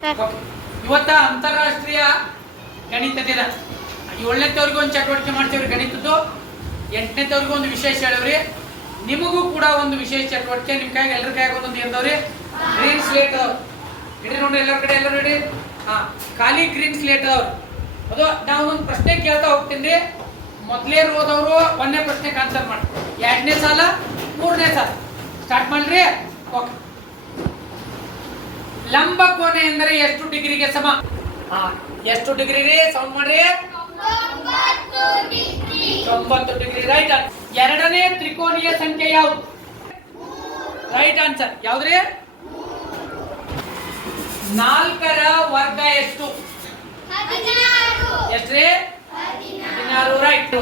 ಇವತ್ತ ಅಂತಾರಾಷ್ಟ್ರೀಯ ಗಣಿತ ದಿನ. 7ನೇದವರೆಗೂ ಒಂದು ಚಟುವಟಿಕೆ ಮಾಡ್ತೀವ್ರಿ ಗಣಿತದ್ದು, 8ನೇದವರೆಗೂ ಒಂದು ವಿಶೇಷ ಹೇಳವ್ರಿ. ನಿಮಗೂ ಕೂಡ ಒಂದು ವಿಶೇಷ ಚಟುವಟಿಕೆ ನಿಮ್ಮ ಕೈಗೆ ಎಲ್ಲರ ಕೈಯಾಗ ಒಂದೊಂದು ಇರ್ದವ್ರಿ. ಗ್ರೀನ್ ಸ್ಲೇಟ್ ಅದಾವ ಇಡ್ರಿ ನೋಡ್ರಿ, ಎಲ್ಲರ ಕಡೆ ಎಲ್ಲರೂ ಇಡಿ. ಖಾಲಿ ಗ್ರೀನ್ ಸ್ಲೇಟ್ ಅದಾವ್ರಿ. ಅದು ನಾವು ಒಂದು ಪ್ರಶ್ನೆ ಕೇಳ್ತಾ ಹೋಗ್ತೀನಿ. ಮೊದಲೇ ಓದವರು 1ನೇ ಪ್ರಶ್ನೆಗೆ ಆನ್ಸರ್ ಮಾಡಿ, 2ನೇ ಸಾಲ 3ನೇ ಸಾಲ ಸ್ಟಾರ್ಟ್ ಮಾಡ್ರಿ. ಓಕೆ. ಲಂಬ ಕೋನ ಎಂದರೆ ಎಷ್ಟು ಡಿಗ್ರಿಗೆ ಸಮ? ಎಷ್ಟು ಡಿಗ್ರಿ ರೀ? ಸೌಂಡ್ ಮಾಡ್ರಿ. 90 ಡಿಗ್ರಿ. ರೈಟ್. ಎರಡನೇ ತ್ರಿಕೋನೀಯ ಸಂಖ್ಯೆ ಯಾವುದು? Right answer ಯಾವ್ದ್ರಿ? 4ರ ವರ್ಗ ಎಷ್ಟು? ಎಷ್ಟ್ರಿ? 16. ರೈಟ್.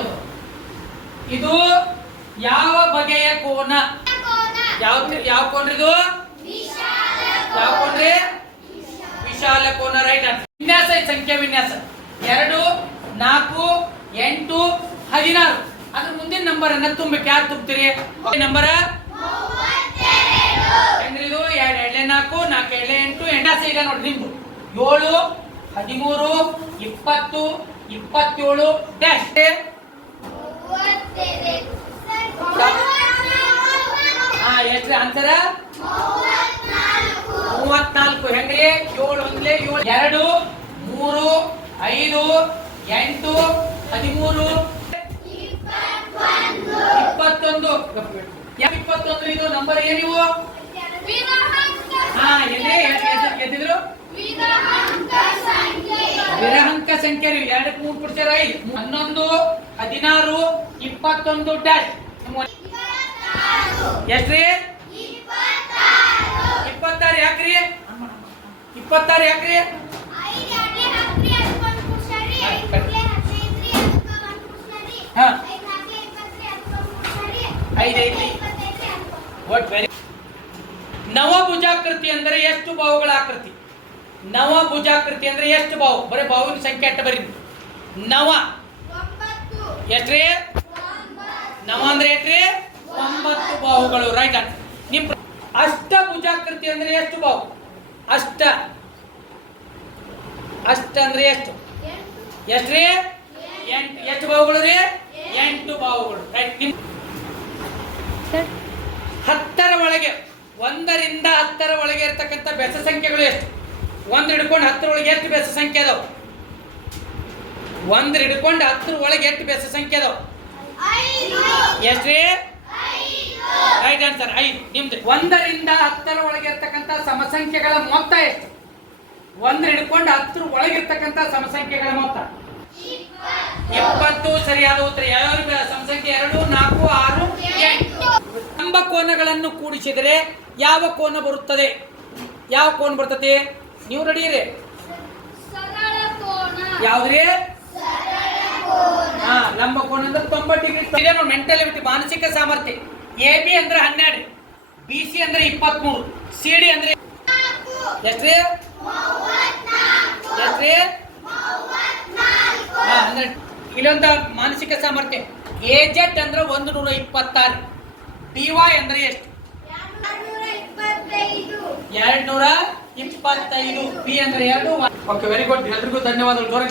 ಇದು ಯಾವ ಬಗೆಯ ಕೋನ? ಯಾವ ಕೋನ ಇದು? ಯಾವ ಕೋನ್ರಿ? ವಿಶಾಲ ಕೋನ. Right answer. ವಿನ್ಯಾಸ, ಸಂಖ್ಯಾ ವಿನ್ಯಾಸ. 2, 4, 8, 16. ಅದ್ರ ಮುಂದಿನ ನಂಬರ್ ಅನ್ನ ತುಂಬಬೇಕು. ಯಾರು ತುಂಬ್ತೀರಿ? ನಂಬರ್ ಹೆಂಗ್ರಿದು? 2 4 4 8. ವಿನ್ಯಾಸ ಈಗ ನೋಡ್ರಿ ನಿಮ್ದು 7, 13, 20, 27 ಡ್ಯಾಶ್. ಎಷ್ಟ್ರಿ ಆನ್ಸರ್? 34. ಹೆಂಗ್ರಿ? 7 ಒಂದ್ಲೆ 7, 2, 3, 5, 8, 13, 21. 21 ಇದು ನಂಬರ್ ಏನಿವು? ಎದ್ದಿದ್ರು ವಿರಹಂಕ ಸಂಖ್ಯೆ. 2 3 ಪುರುಷರ 5, 11, 16, 21 ಡ್ಯಾಶ್. ಎಷ್ಟ್ರಿ? 26. ಯಾಕ್ರಿ? 26 ಯಾಕ್ರಿ? ನವಭುಜಾಕೃತಿ ಅಂದರೆ ಎಷ್ಟು ಬಾಹುಗಳ ಆಕೃತಿ? ನವಭುಜಾಕೃತಿ ಅಂದ್ರೆ ಎಷ್ಟು ಬಾಹು? ಬರೀ ಬಾಹುವಿನ ಸಂಖ್ಯೆ ಅಟ್ಟ ಬರೀ. ನವ ಎಷ್ಟ್ರಿ? ನವ ಅಂದ್ರೆ ಎಷ್ಟ್ರಿ? 9 ಬಾಹುಗಳು. Right answer. ನಿಮ್ ಅಷ್ಟಭುಜಾಕೃತಿ ಅಂದ್ರೆ ಎಷ್ಟು ಬಾಹು? ಅಷ್ಟ ಅಂದ್ರೆ ಎಷ್ಟು? ಎಷ್ಟ್ರಿ? 8. ಎಷ್ಟು ಬಾಹುಗಳು ರೀ? 8 ಬಾಹುಗಳು. ರೈಟ್. 10ರ ಒಳಗೆ 1ರಿಂದ 10ರ ಒಳಗೆ ಇರ್ತಕ್ಕಂಥ ಬೆಸ ಸಂಖ್ಯೆಗಳು ಎಷ್ಟು? 1 ಹಿಡ್ಕೊಂಡು 10ರ ಒಳಗೆ ಎಷ್ಟು ಬೆಸ ಸಂಖ್ಯೆ ಅದಾವ? 1 ಹಿಡ್ಕೊಂಡು 10ರ ಒಳಗೆ ಎಷ್ಟು ಬೆಸ ಸಂಖ್ಯೆ ಅದಾವ? ಎಷ್ಟ್ರಿ? Right answer 5. ನಿಮ್ದು 1ರಿಂದ 10ರ ಒಳಗೆ ಇರ್ತಕ್ಕಂಥ ಸಮಸಂಖ್ಯೆಗಳ ಮೊತ್ತ ಎಷ್ಟು? 1 ಹಿಡ್ಕೊಂಡು 10ರ ಒಳಗೆ ಇರ್ತಕ್ಕಂಥ ಸಮಸಂಖ್ಯೆಗಳ ಮೊತ್ತ 20. ಸರಿಯಾದ ಉತ್ತರ. ಯಾವ ಸಮಸಂಖ್ಯೆ? 2, 4, 6, 8. ಲಂಬ ಕೋನಗಳನ್ನು ಕೂಡಿಸಿದರೆ ಯಾವ ಕೋನ ಬರುತ್ತದೆ? ಯಾವ ಕೋನ ಬರ್ತದೆ? ನೀವು ರೆಡಿ ಇರಿ. ಯಾವ್ದ್ರಿ? ಲಂಬ ಕೋನ ಅಂದ್ರೆ 90 ಡಿಗ್ರಿ. ಮೆಂಟಾಲಿಟಿ, ಮಾನಸಿಕ ಸಾಮರ್ಥ್ಯ. AB ಅಂದ್ರೆ 12, BC ಅಂದ್ರೆ 23, CD ಅಂದ್ರೆ ಎಷ್ಟ್ರಿ? ಎಷ್ಟ್ರಿ? ಅಂದ್ರೆ ಇಲ್ಲೊಂದು ಮಾನಸಿಕ ಸಾಮರ್ಥ್ಯ. AZ ಅಂದ್ರೆ 126, DY ಅಂದ್ರೆ ಎಷ್ಟು? 225, B ಅಂದ್ರೆ 2. Okay, very good. ಎಲ್ರಿಗೂ ಧನ್ಯವಾದಗಳು.